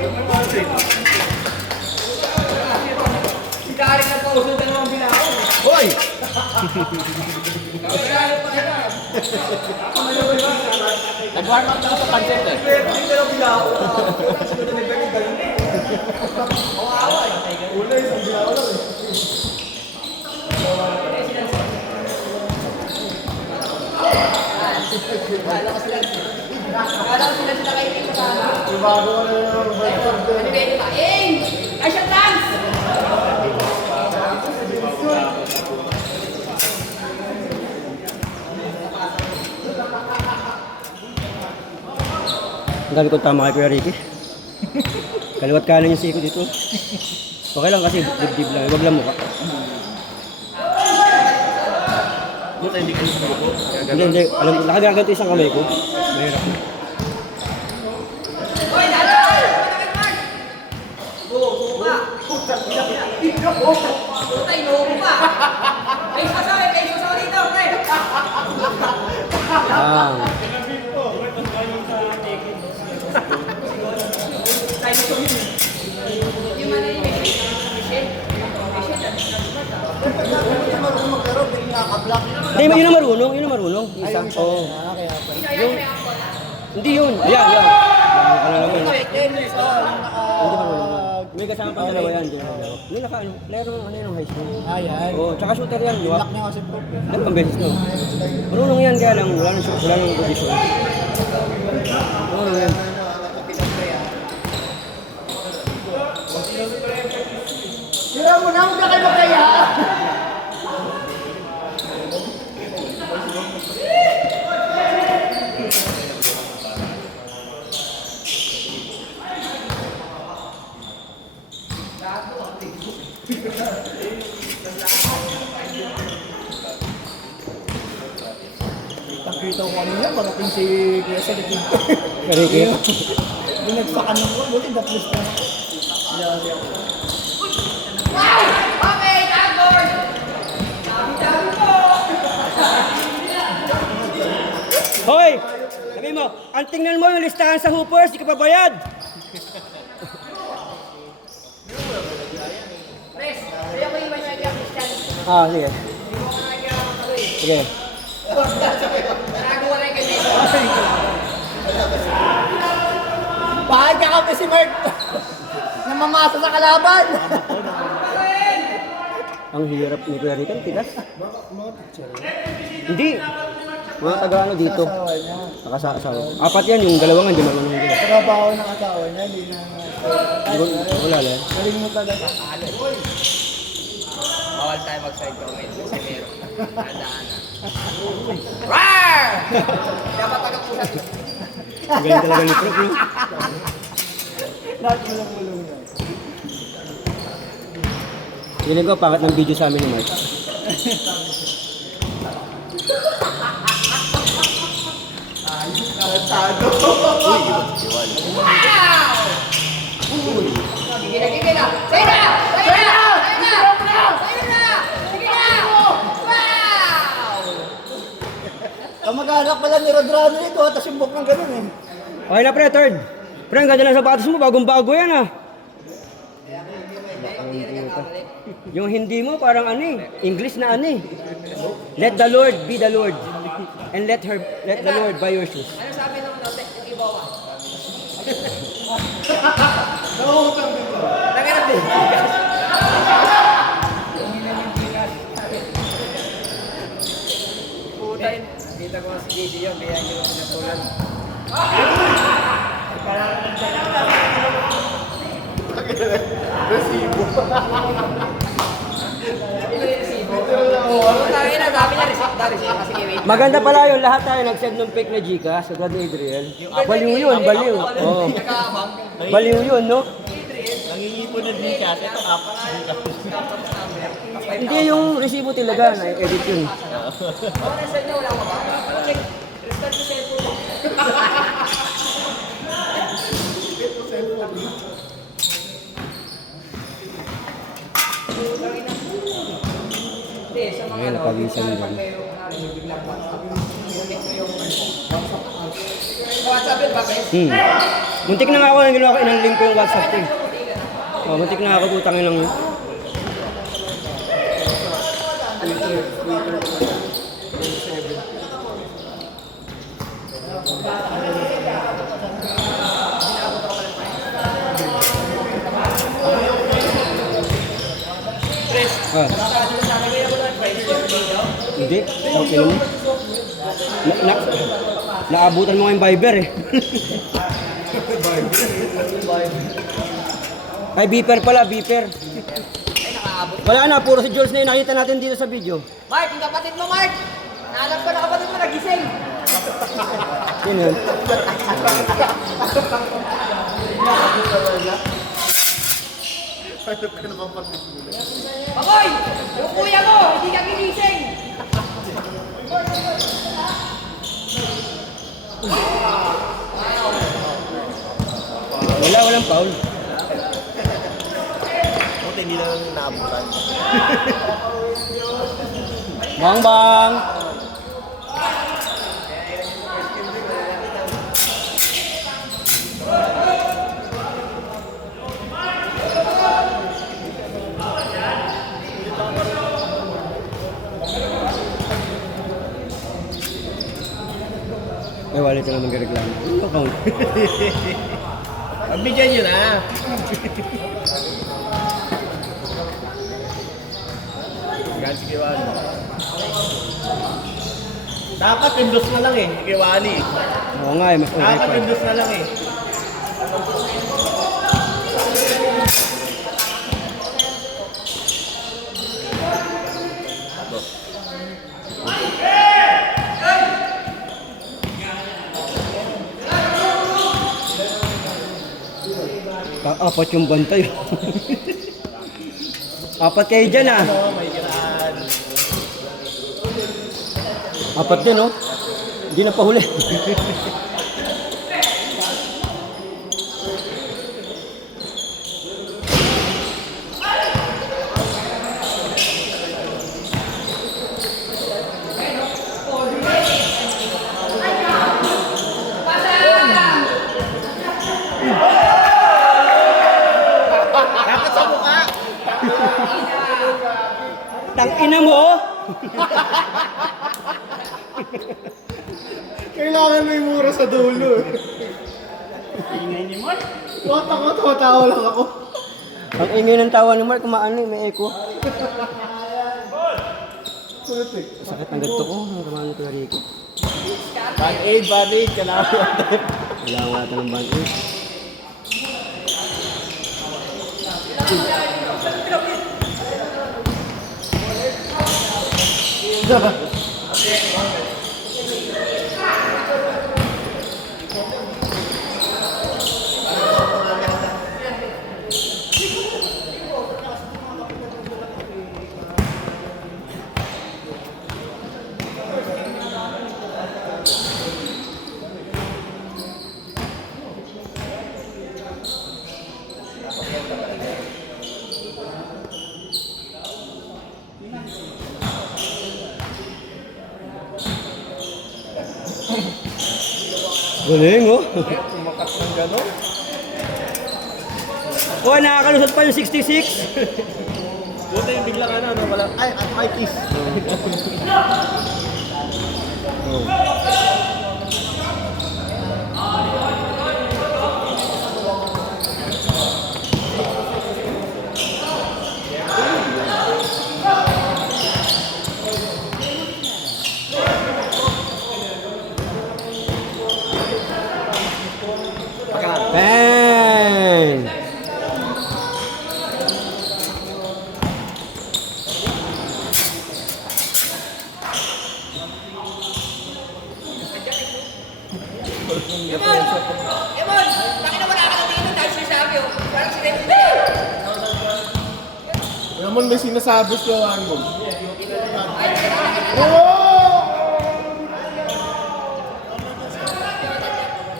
Si Dari na po, usunod na naman bilao. Hoy! Nag-warm up lang sa pancet eh. Hindi na lang bilao. Sunod na may balik. Una isang bilao lang eh. Akala ko sila kayo dito sa Ibago ka na yung boyfriend. Ay, siya dance! Ang dami kong tama kay Kuya Ricky. Kaliwat kanan yung siko dito. Okay lang kasi dibdib lang. Huwag lang mukha. Buta hindi ka sa buko. Hindi, hindi. Alam mo, nakagaganto isang kamay ko. Mahirap. Hoy, dalaw! Buka! Puta, inuupo pa! Ay, sasaw dito, pre! Ah. Yung ano yung Michelle? Marunong maglaro, bigla nakablock. Hindi, yun ang marunong. Yun ang marunong. Isa. Oo. Kaya pa. Yung, hindi yun. Ayan, ayan. Ano naman. Tennis, Hindi marunong. May kasama pang dalawa yan. Hindi naka, ano, laro ng ano yung high school. Ayan. Oo, tsaka shooter yan. Diba? Lock niya kasi po. Dalawang beses no. Marunong yan kaya lang. Wala nang posisyon. Marunong yan. Sira mo na, huwag na kayo magkaya. Nakita ko kanina, parating si Kuya sa likid. Kaya kaya. Binagsakan ng wall, buti daplis na. Okay, Tagor! Dami po! Hoy! Sabi mo, ang tingnan mo yung listahan sa Hoopers, di ka pa bayad. Pres, kaya ko yung masyadong yung Christian. Ah, sige. Sige. Nagawa na yung kanya. Bakit ka kami si Mark? Namamasa sa kalaban. Ang hirap ni Kuya Rican, tigas. Hindi. Mga taga-ano dito. Asawa niya. Nakasasawa. Apat yan, yung dalawa nga, hindi marunong hindi. Trabaho ng asawa niya, hindi na... Wala lang. Galing mo talaga. Bawal tayo mag-side comment kasi meron. Tandaan na. Rar! Dapat tagapusan. Ang galing talaga ni Prof. No? Lahat mo lang mulong niya. Feeling ko, pangat ng video sa amin ni Mike. Sige na! Sige na! Sige na! Sige na! Sige na! Sige na! Wow! Ang mag-anak pala ni Rodrano ito, tapos yung book ng ganun eh. Okay na pre, third. Pre, ang ganda ng sapatos mo, bagong-bago yan ah. Yung hindi mo parang ano eh, English na ano eh. Let the Lord be the Lord. And let the Lord buy your shoes. Ano sabi ng nag-ibawa? Tangin na din. Puta yun. Kita ko si JC yun, kaya hindi ko pinatulan. Resibo. Tangin na, sabi niya, receipt kasi kiwait. Maganda pala yun, lahat tayo nag-send ng fake na Gcash sa Brad Adriel. Baliw yun, baliw. Oo. Baliw yun, no? Nangingipon na din siya. Ito apat. Hindi yung resibo talaga, na-edit yun. Ano na sa'yo, wala ka ba? Check, restart sa cellphone. Hindi, sa mga Ayun, napagisan pag dyan. mayroong biglang WhatsApp. Gamit mo yung WhatsApp. WhatsApp yun, bakit? Muntik na nga ako yung ginawa ko, inanlim ko yung WhatsApp ko. Oh, muntik na ako, putangin lang yun. Ah. Hindi, okay lang. Naabutan mo nga yung Viber eh. Ay, beeper pala, beeper. Wala na, puro si Jules na yung nakita natin dito sa video. Mark, yung kapatid mo, Mark! Naalam ko na kapatid mo, nagising! Yun yun. Baboy! Yung kuya mo, hindi ka ginising! Walang foul. Buti hindi lang naabutan. Bang bang! Ay, wallet na naman gareklamo. Ano account? Pagbigyan nyo na. Yan si Kiwani. Dapat endos na lang eh, si Kiwani. Oo nga eh, mas okay Dapat pa. endos na lang eh. Apat yung bantay. Apat kayo dyan ah. Ano, may giraan. Apat din oh. Hindi na pahuli. Dapat sa mukha. Tangina mo oh. Kailangan mo yung mura sa dulo. Ingay ni Mark. Tawa lang ako. Ang ingay ng tawa ni Mark, kumaano eh, may echo. Sakit ng ganito ko, ang kamano ko Rico. Band-aid, band-aid. Kailangan mo. Wala nga ata ng band-aid. Galing oh. Tumakas ng gano'n. Oh, nakakalusot pa yung 66. Buti yung biglang ano, wala. Ay, kiss. Bang! Emon! Laki na wala ka na dito dahil sinasabi oh. Parang sinabi. Naman may sinasabi si Johan mo.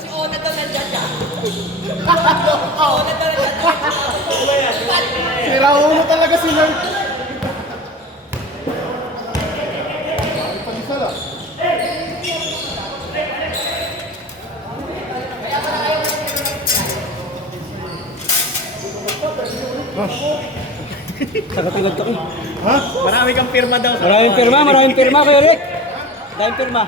Si Ona daw nandiyan siya. Ona daw nandiyan siya. Sira ulo talaga si Lord. Isa lang. Sagot-sagot ko. Ha? Marami kang pirma daw. Maraming pirma, Kuya Rick. Daming pirma.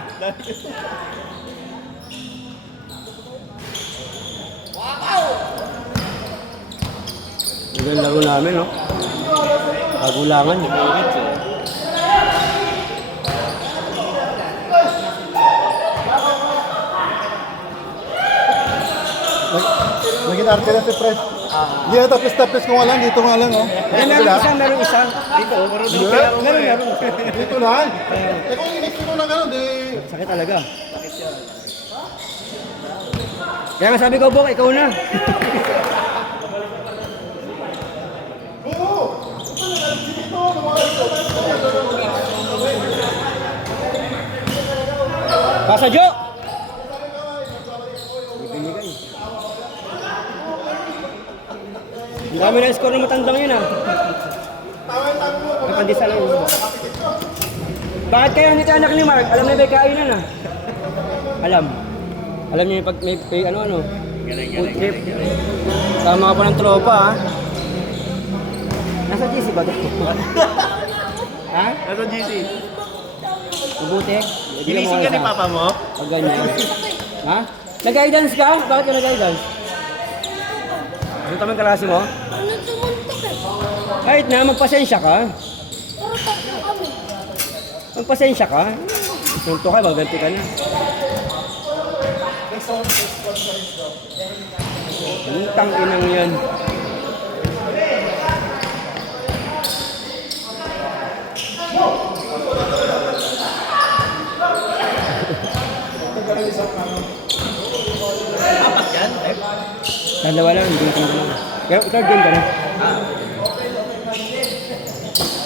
Yung laro namin, no? Kagulangan. Naging arte na si Fred. Hindi na tapis-tapis ko nga lang, dito nga lang, oh. Meron isa. Dito, oh. Meron. Dito lang. Eh kung inis ko na gano'n, di... Sakit talaga. Kaya nga sabi ko, Bok, ikaw na. Pasa, Jo! Ang dami na score ng matandang yun, ah. Kapandisa lang yun. Bakit kayo nito anak ni Mark? Alam na ba yung kainan, ah? Alam. Alam niyo yung pag may ano. Food trip. Sama ka pa ng tropa, ah. Nasa GC ba ito? Ha? Nasa GC. Mabuti. Ginising ka ni Papa mo? Pag ganyan. Ha? Nag-guidance ka? Bakit ka nag-guidance? Ano tamang kalasi mo? Kahit na, magpasensya ka. Magpasensya ka. Sunto ka, maganti ka na. Tang inang yan. Apat yan? Dalawa lang, hindi ko na. Kaya third game ka na.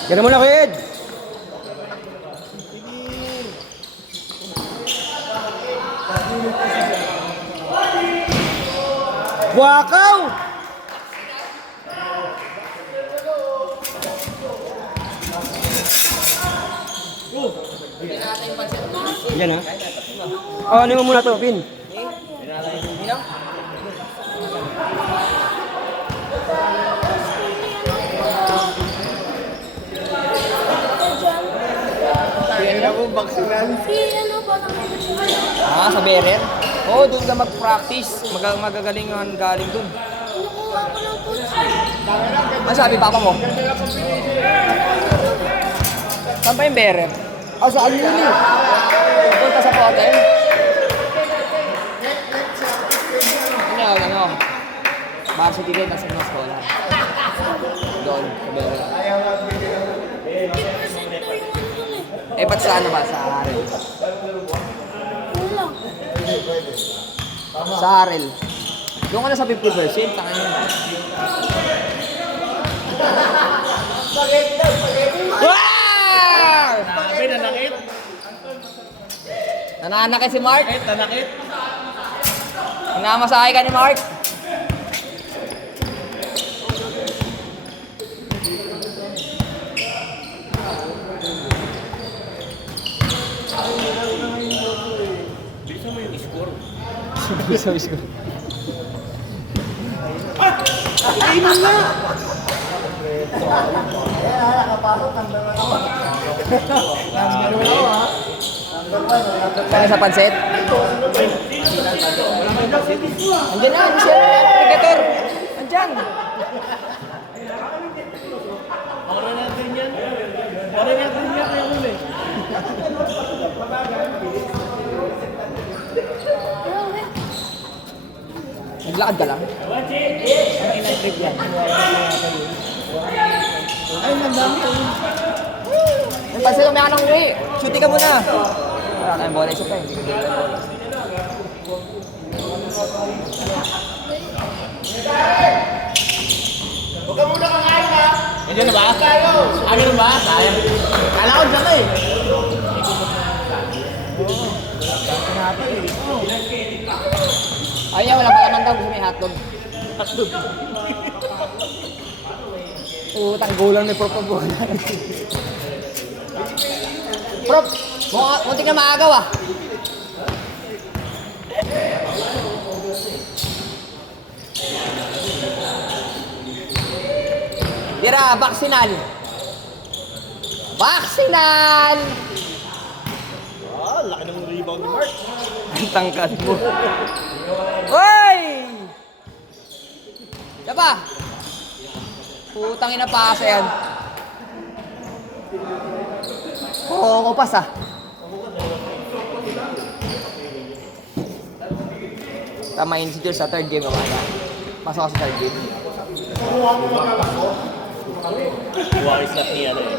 Gana mo na, kid! Wakaw! Yan, ha? Oh, ano mo muna to, Pin? Ah, sa Beret? Oo, doon ka mag-practice. Magagaling ang galing doon. Ano sabi papa mo? Saan ba yung Beret? Ah, sa Aluni. Punta sa hotel? Ano? Varsity din, nasa mga scholar. Doon, sa Beret. Eh, ba't sa ano ba? Sa Harel? Sa Harel. Doon ka na sa 50%, tanga nyo. Wow! Sabi, nanakit. Nananakit si Mark. Nanakit. Namasahe ka ni Mark. Bisa. Kaya sa pansit? Andiyan na, si Alligator. Andiyan. Para natin yan kaya muli. Naglakad ka lang? Ay, nandami. Yung pansit, umaya ka ng uwi. Shooting ka muna. Wala tayong bola, isa pa eh. Huwag ka muna kakain ha. Nandiyan na ba? Ano na ba? Sayang. Kala ko dyan ka eh. Ayaw, wala pala man daw. Gusto may hotdog. Hotdog. Utang gulang ni Prof. Prof, muntik na maagaw ah. Tira, baksinal. Baksinal! Ah, laki ng rebound ni Mark. Ang tangkad mo. Hoy! Diba? Putang ina pasa yan. Oo, pas ah. Tamain si Jules sa third game naman. Pasok ako sa third game. Buwakis lang niya ano eh.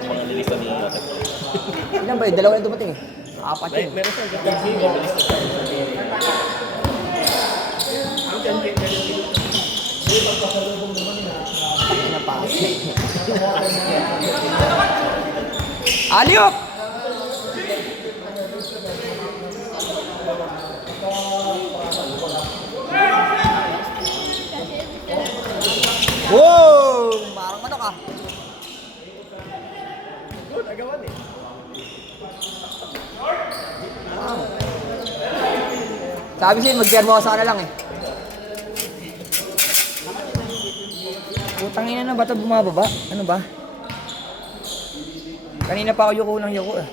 Yung mga nilista ni Yotek. Ilan ba yun? Dalawa yung dumating eh. Apat yun. Meron siya sa third game, mabilis na siya. Ina pasa. Aliop! Wow! Marang manok ah. Good, agawan eh. Sabi siya, mag-germo sa na lang eh. Putang ina na, ba't bumababa? Ano ba? Kanina pa ako yuko ng yuko eh.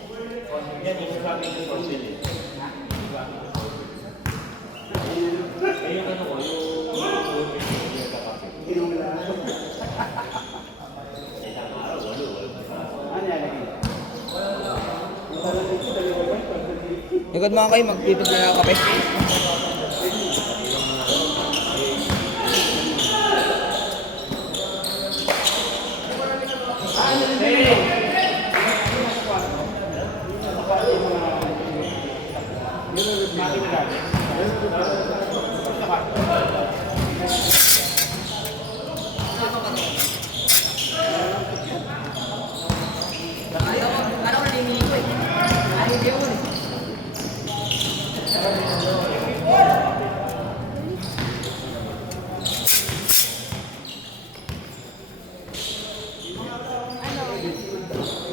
Likod mga kayo, magtitid na ako kape.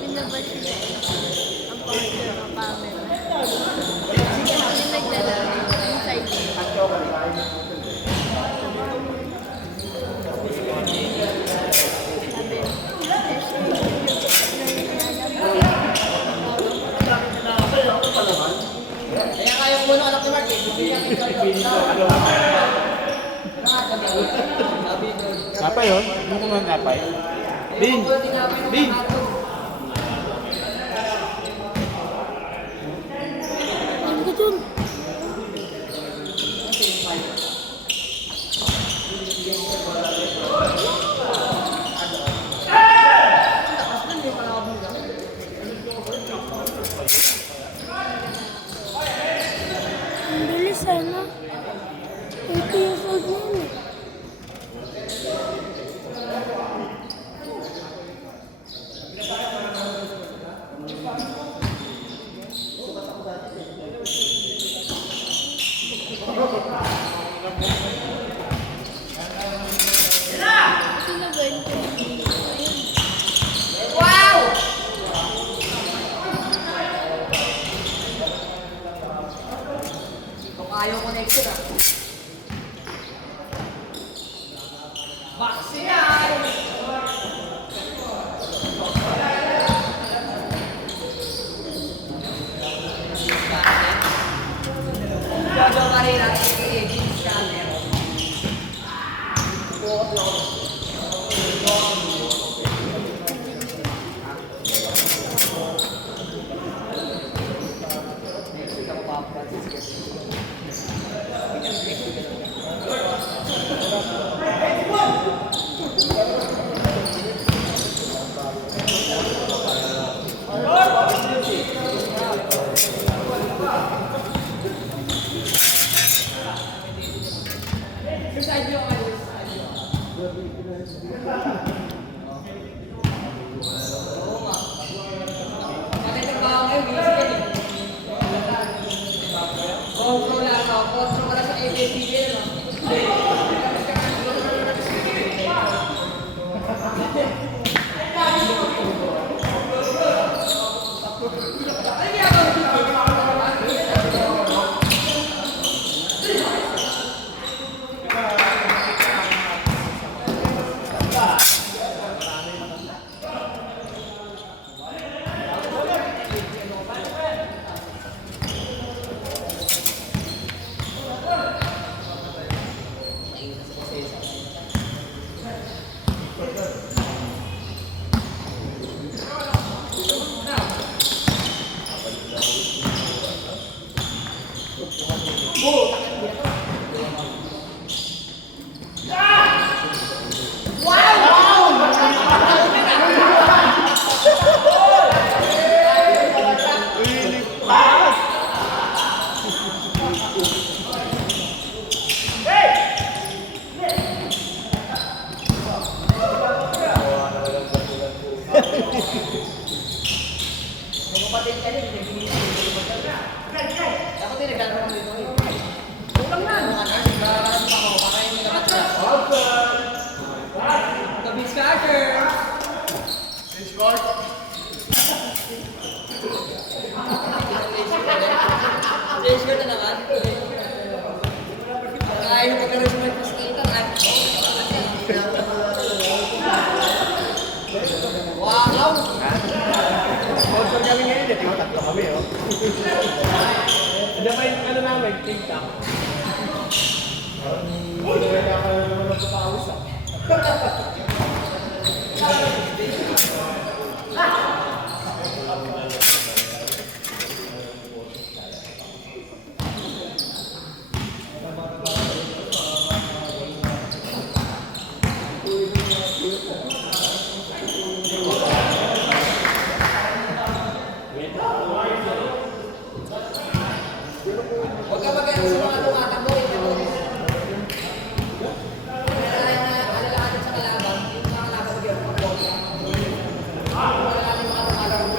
Binabad sila ang partner ng camera. Yung nagdala, yung side. Kaya kayo muna anak ni Mark eh. Napay yun? Ano kung mga napay? Bin! Bin! Ano ka dun? Ang bilis ano? Ito yung food mo. Sino ba yun? Wow! Kung ayaw connected ah. Baksinal! Jojo Marina, aka James Scanner. Tatlo kami, oh. Ano ba yung ano namin? TikTok. Uy! Kaya naman napapawis, ah. Huwag ka mag-ano sa mga tumatakbo. Alalahanin sa kalaban, yung mga kalaban mo yun, mga bola. Alalahanin mga tumatakbo.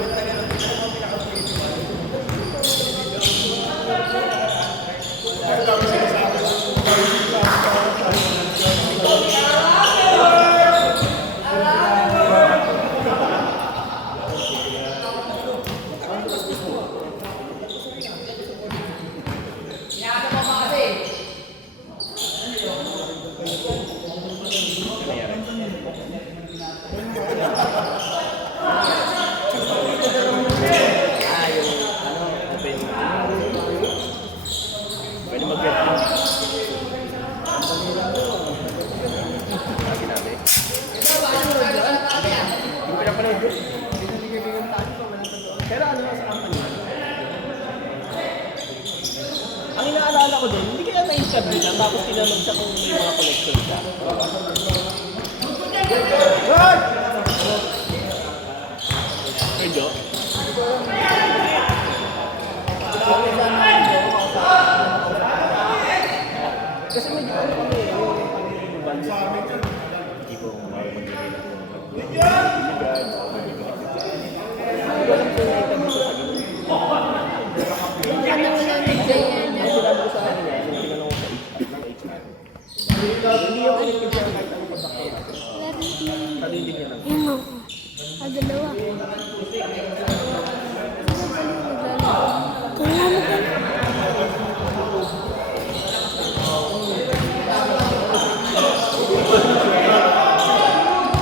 Inaano mo pa kasi? Pwede mag-get. Pero ano sa company? Ang inaalala ko doon, hindi kaya na-interview na tapos tinanong siya kung may mga collection siya. Medyo? Kasi medyo ano kami, yung band sa amin. Hindi po mag-ibig Ano wala nagdaya niya? sinabi ko sa kanya, yung tinanong ko sa HR. Hindi yung collective siya kahit anong pagkakita. Kalilig niya lang. Yun o. Dalawa. Kaya ano ka?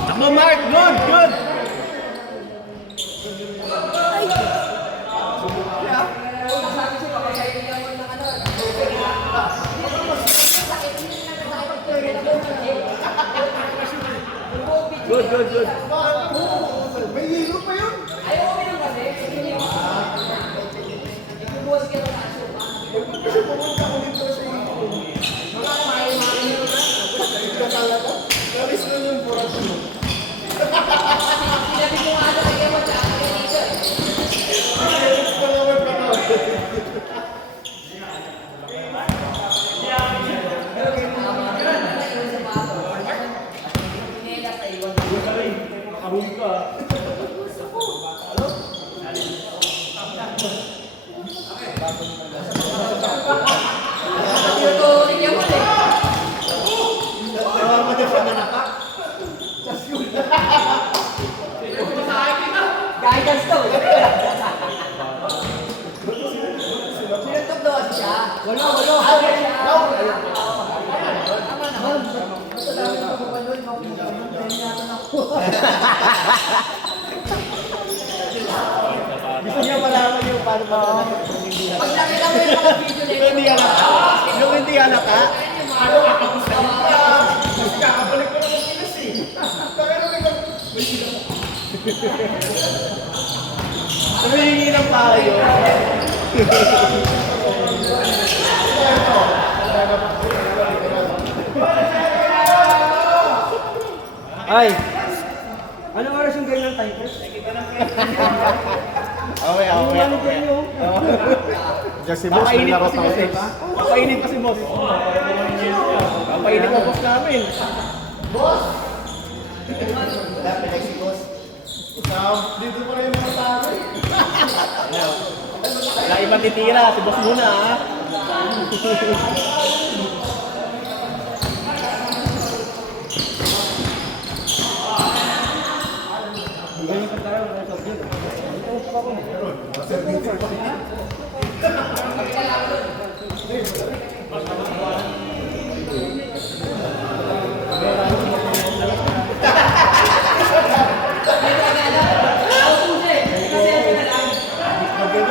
Takbo Mark! Good! Good! Good, good, good. May hilo pa yun. Ayaw ko yun kasi. Ibubuhos ka ng aso. Kasi pumunta ko dito sa iyo. Mga kamahin mga yun na. Ikaw talaga. Nalis na yung buras mo. Sinabi ko nga na kayo mo sa akin dito. Nalis pa naman ka na. Ahum ka. Tinutunin niya mo eh. Guidance to. Sinutok doon siya. Wala. Gusto niya malaman yung paano ba Pag nakita mo yung mga video nito. hindi halata. Yung hindi halata. Kakabalik ko lang yung kinis eh. Humihingi ng payo. Ay! Anong oras yung ganyan time test? Okay. Yung manager niyo. Diyan si boss, may Papainit laro pa si boss eh. pa. Papainit pa si boss. Papainit pa boss namin. Ikaw, dito pa rin yung mga tao eh. Wala ibang titira. Si boss muna ah. Ganyan pa tayo, wala sa object. Maganda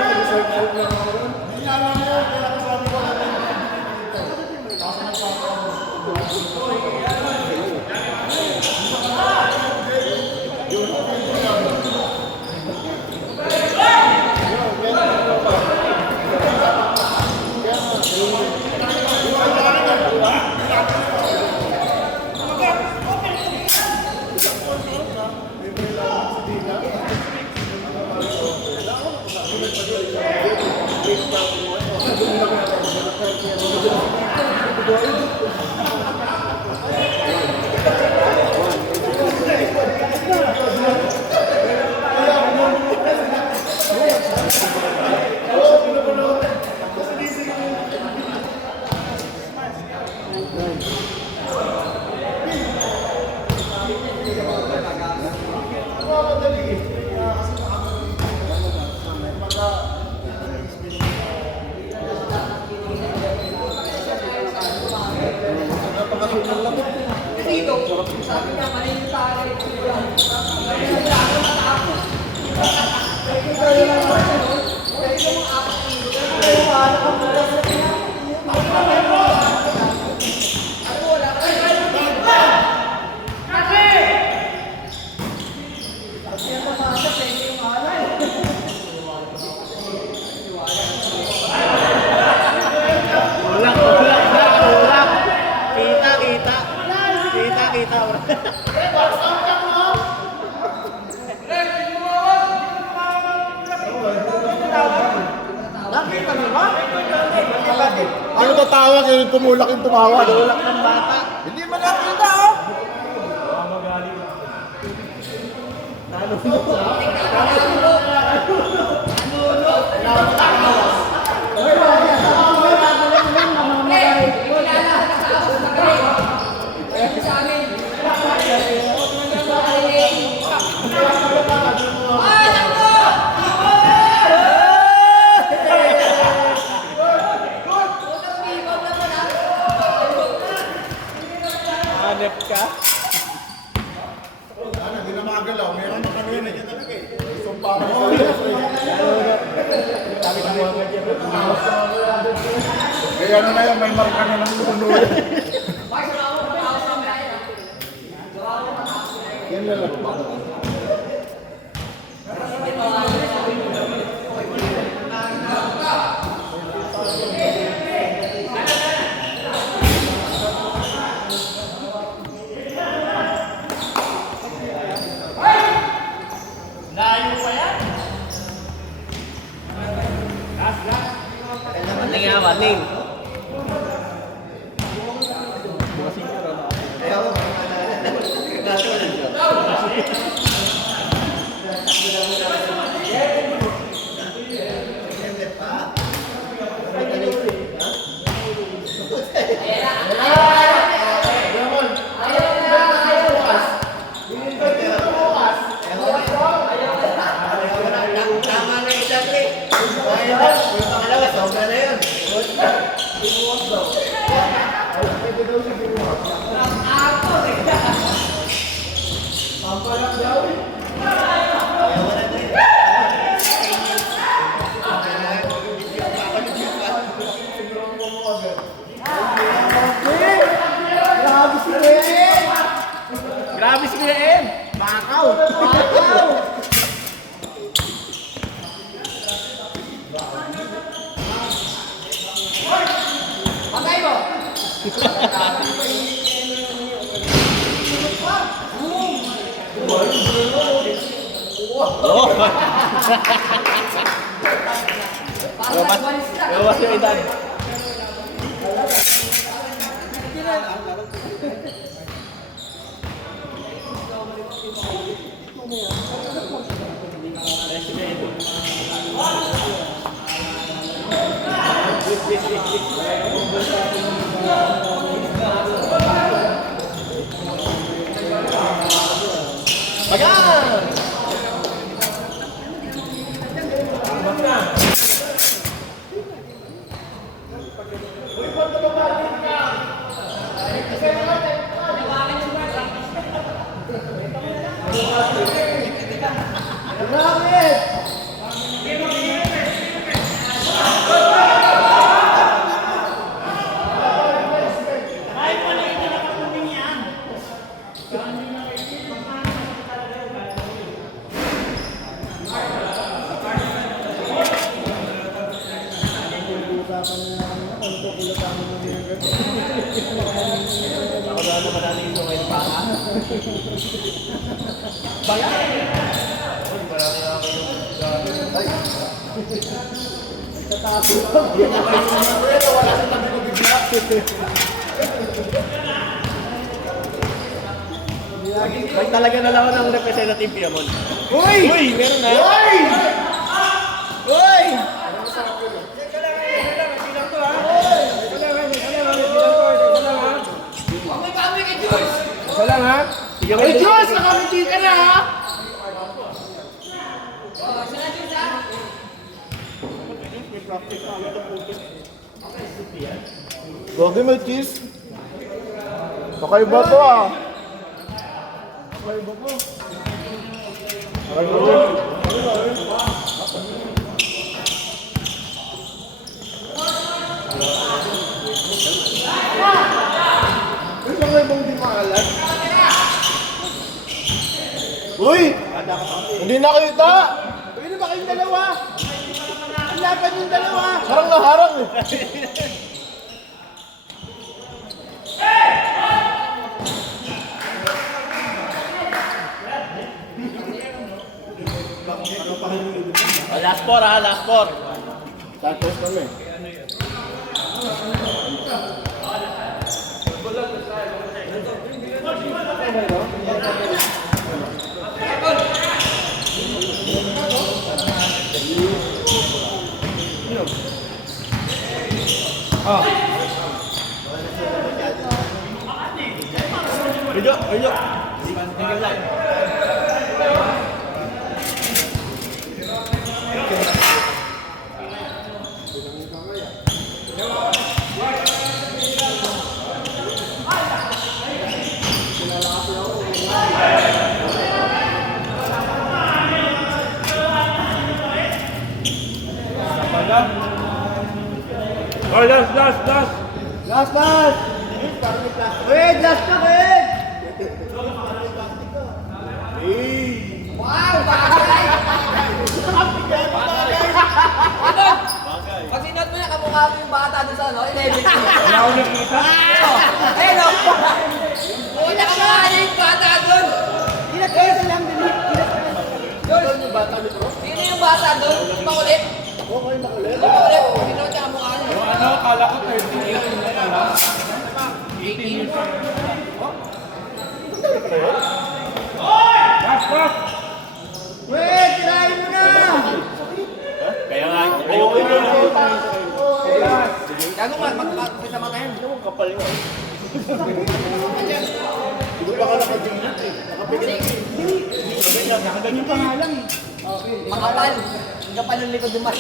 Sabi niya, mali yung tayo. Ano tatawag yung tumulak yung tumawag? Hindi man nakita oh! Hanep ka? Hindi na magalaw. Meron na kami na dyan talaga eh. Sumpa ka sa kaya ano na yan, may marka na lang sunod. Yan na lang. Ano nga ba, Ning? Grabe si Kuya Em! Bakaw! Patay mo! Gawas yung edad. Bagan! Ako na naman natin ito ngayon pa. Pag talaga nalaman ng representative Piamon. Uy! Uy! Meron na! Uy! Uy! Isa lang ha? Ay, Diyos! Nakamiti ka na ha! Gogi may cheese. Kakaiba to ah. Gusto mo ibang di maalat? Uy! Hindi nakita! Pwede ba kayong dalawa? Ang laban yung dalawa! Harang na harang eh! Last four ha, last four. Tapos kami. Video, video. Tinggal lang. Oh, last. Last pass! Wait, last pa, wait! Wow! Bagay! Pag sinot mo yan, kamukha mo yung bata doon sa ano, 11 years. Wala ko nakita. Ayun o! Una ka mga yung bata doon! Pinag-cancel lang din. Doon yung bata doon, bro? Sino yung bata doon? Makulit? Okay, makulit. Makulit? Sinot niya kamukha niya. Ano, kala ko 38 na lang. 18? Last. Wait, tirahin mo na! Kaya nga, Gago nga, magkakapit naman ngayon. kapal nga. Hindi pa ka nakagimnat eh. Nakaganyan pa nga lang. Makapal. Ang kapal ng likod ng mas.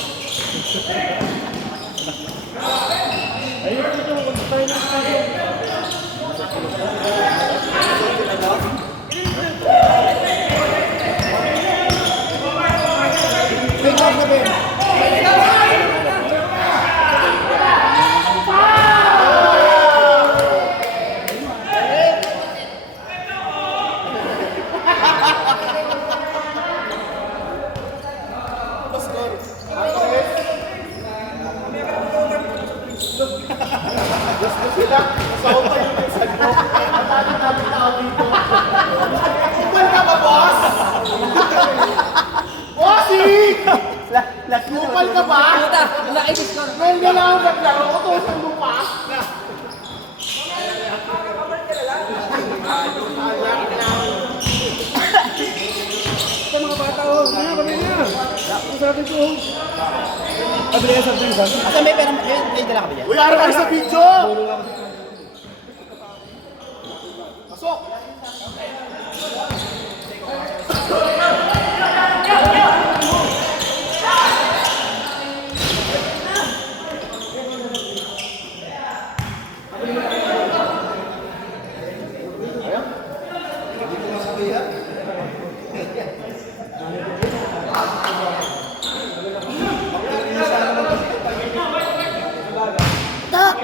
Ayun, ito, kung tayo na tayo. Wait, last na din. Kupal ka ba? Puta, nakikis ko. Ngayon ka lang ang naglaro, utusan mo pa. Ito mga bata, oh. Ano, kami na. Masarap ito, oh. Pabili ka sa drinks, ha? Asa may pera, may dala ka ba dyan? Uy, araw ka sa video! Pasok! Dok!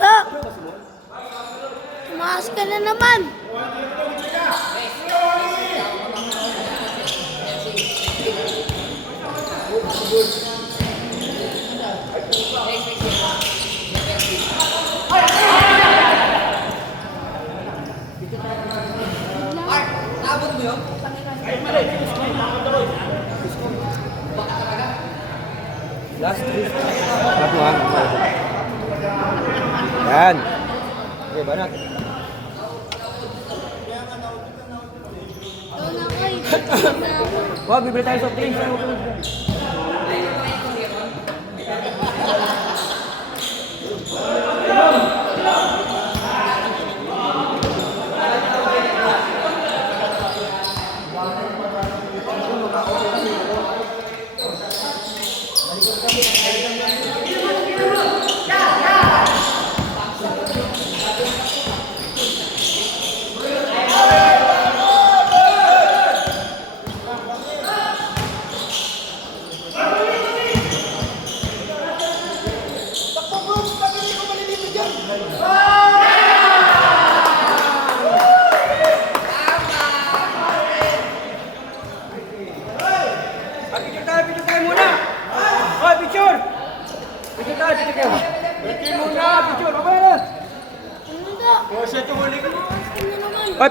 Dok! Tumakas ka na naman! Mark, naabot mo yun? Last 3. Last 1. Yan. Okay, banat. Ito na ko eh. Ito na ako. Wow, bibili tayo sa drinks.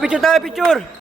picture tayo, picture.